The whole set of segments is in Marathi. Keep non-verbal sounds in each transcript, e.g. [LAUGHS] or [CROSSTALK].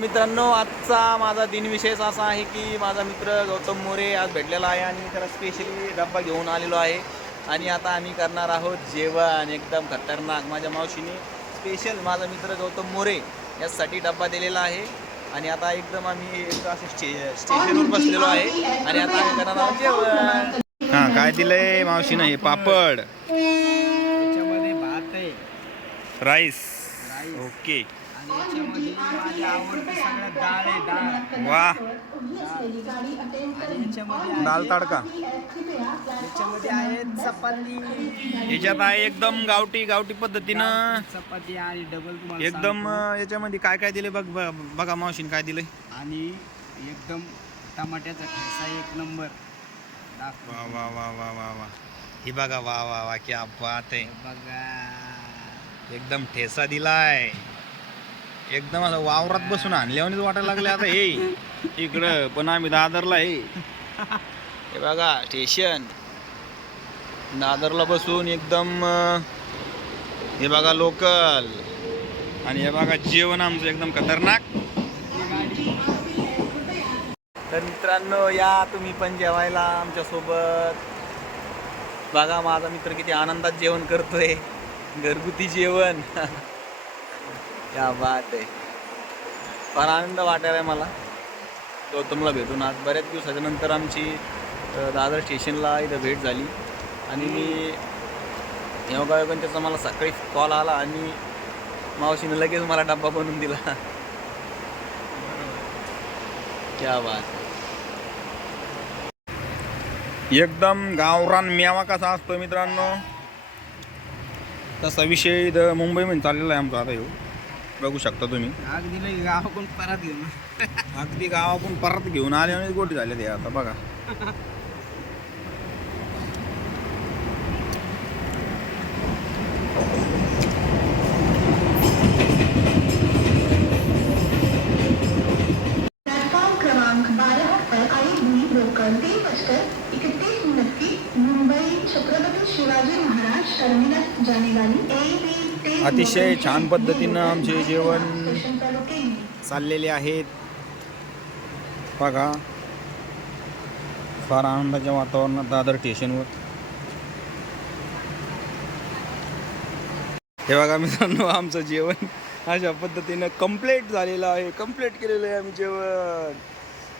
मित्रांनो आजचा माझा दिनविशेष असा आहे की माझा मित्र गौतम मोरे आज भेटलेला आहे आणि मी त्याला स्पेशली डब्बा घेऊन आलेलो आहे. आणि आता आम्ही करणार आहोत जेवण एकदम खतरनाक. माझ्या मावशीने स्पेशल माझा मित्र गौतम मोरे यासाठी डब्बा दिलेला आहे. आणि आता एकदम आम्ही एकदम असे स्टे स्टेशनवर बसलेलो आहे. आणि आता आम्ही करणार आहोत जेवण. हां काय दिलंय मावशीनं? हे पापड. त्याच्यामध्ये भात आहे. राईस. राईस. ओके. याच्यामध्ये माझी आवडती सगळ्यात डाळ आहे डाळ वा आणि याच्यामध्ये आहे- दाल तडका. याच्यामध्ये आहे चपाती. याच्यात आहे एकदम गावठी गावठी पद्धतीनं. चपाती आणि डबल तुम्हाला एकदम याच्यामध्ये काय काय दिले बघ बघा मावशीने काय दिलंय. आणि एकदम टमाट्याचा ठेसा एक नंबर. वा वा वा वा वा वा. ही बघा वा वा वा क्या बात आहे. बघा. एकदम ठेसा दिलाय. एकदम असं वावरात बसून आणल्यावानीच वाटायला लागले आता हे. इकडं पण आम्ही दादरला आहे. हे बघा स्टेशन दादरला बसून एकदम हे बघा लोकल आणि हे बघा जेवण आमचं एकदम खतरनाक. तर मित्रांनो या तुम्ही पण जेवायला आमच्यासोबत बघा माझा मित्र किती आनंदात जेवण करतोय. घरगुती जेवण. [LAUGHS] या बात आहे फार आनंद वाटायला आहे मला. गौतमला भेटून आज बऱ्याच दिवसाच्या नंतर आमची दादर स्टेशनला इथं भेट झाली. आणि मी योगायोगाने त्याचा मला सकाळी कॉल आला आणि मावशीनं लगेच मला डब्बा बनवून दिला. क्या बात एकदम गावरान मेवा कसा असतो मित्रांनो? तसा विषय इथं मुंबईमध्ये चाललेला आहे आमचा आता येऊ. बघू शकता तुम्ही. आग दिलं गावाकडून परत घेऊन. अगदी गावाकडून परत घेऊन आले आणि गोटी झाले ते आता बघा. प्लॅटफॉर्म क्रमांक बारा पर आई बुई ब्रोकर तीन इकतीस अतिशय छान पद्धतीनं आमचे जेवण चाललेले आहेत. बघा फार आनंदाच्या वातावरणात दादर स्टेशनवर. हे बघा मित्रांनो आमचं जेवण अशा पद्धतीनं कंप्लीट झालेलं आहे. कंप्लीट केलेलं आहे आम्ही जेवण.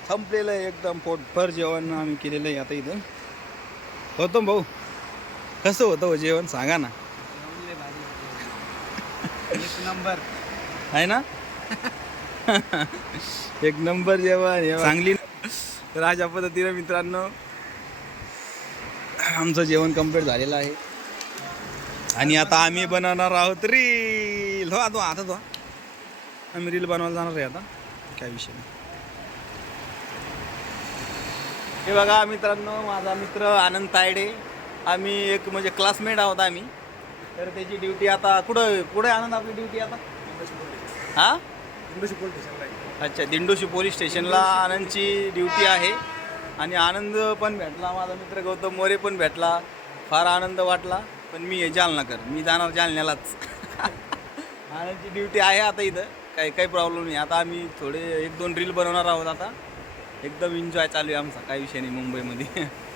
संपलेलं आहे एकदम पोटभर जेवण आम्ही केलेलं आहे आता इथं. होतं भाऊ? कसं होतं हो जेवण? सांगा ना. जेवण. एक नंबर. आहे ना? एक नंबर जेवण हे चांगली तर अशा पद्धतीनं मित्रांनो आमचं जेवण कंप्लीट झालेलं आहे. आणि आता आम्ही बनवणार आहोत रील हो आता आता तो. आम्ही रील बनवायला जाणार आहे आता. काय विषय नाही. हे बघा मित्रांनो माझा मित्र आनंद तायडे. आम्ही एक म्हणजे क्लासमेट आहोत आम्ही. तर त्याची ड्युटी आता कुठं कुठे आनंद आपली ड्युटी आता? हा? अच्छा दिंडोशी पोलीस स्टेशनला आनंदची ड्युटी आहे. आणि आनंद पण भेटला माझा मित्र गौतम मोरे पण भेटला. फार आनंद वाटला. पण मी हे जालनाकर मी जाणार जालन्यालाच. [LAUGHS] आनंदची ड्युटी आहे आता इथं. काही काही प्रॉब्लेम नाही. आता आम्ही थोडे एक दोन रील बनवणार आहोत आता. एकदम एन्जॉय चालू आहे आमचा. काही विषय नाही मुंबईमध्ये. [LAUGHS]